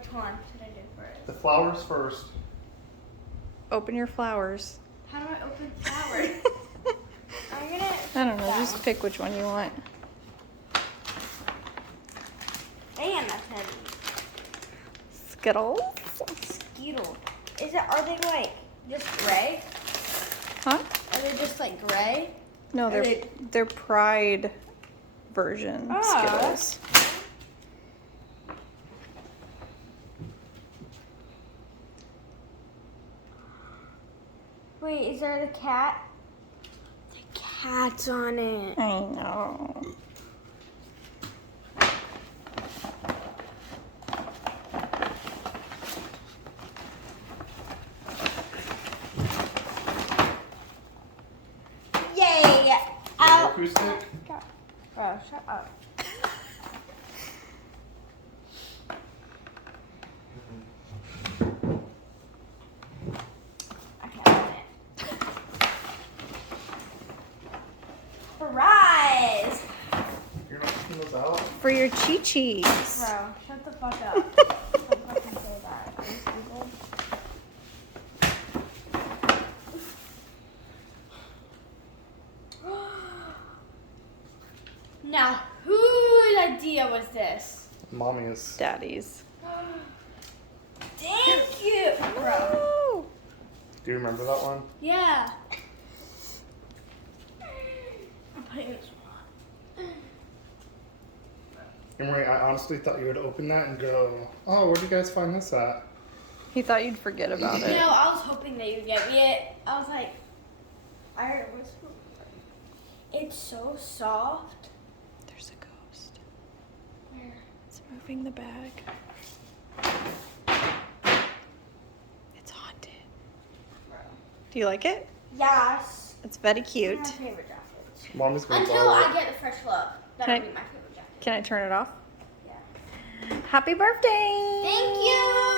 Which one should I do first? The flowers first. Open your flowers. How do I open flowers? I'm gonna. I don't know, just pick which one you want. Damn, that's heavy. Skittles? Skittle. Are they like just gray? Huh? Are they just like gray? No, Are they're Pride version Skittles. Wait, is there the cat? The cat's on it. I know. Yay! Out. Acoustic? Bro, shut up. Fries! You're not taking those out? For your chi-chis. Bro, shut the fuck up. Don't fucking say that. Are you stupid? Now, whose idea was this? Mommy's. Daddy's. Thank you, bro. Woo! Do you remember that one? Yeah. I'm putting this one. Emery, I honestly thought you would open that and go, oh, where'd you guys find this at? He thought you'd forget about You it. know, I was hoping that you'd get me it. I was like, it's so soft. There's a ghost. Where? It's moving the bag. It's haunted. Do you like it? Yes. It's very My cute. favorite jacket. Mommy's going to Until borrow I it. get the fresh look. That'll be my favorite jacket. Can I turn it off? Yeah. Happy birthday! Thank you.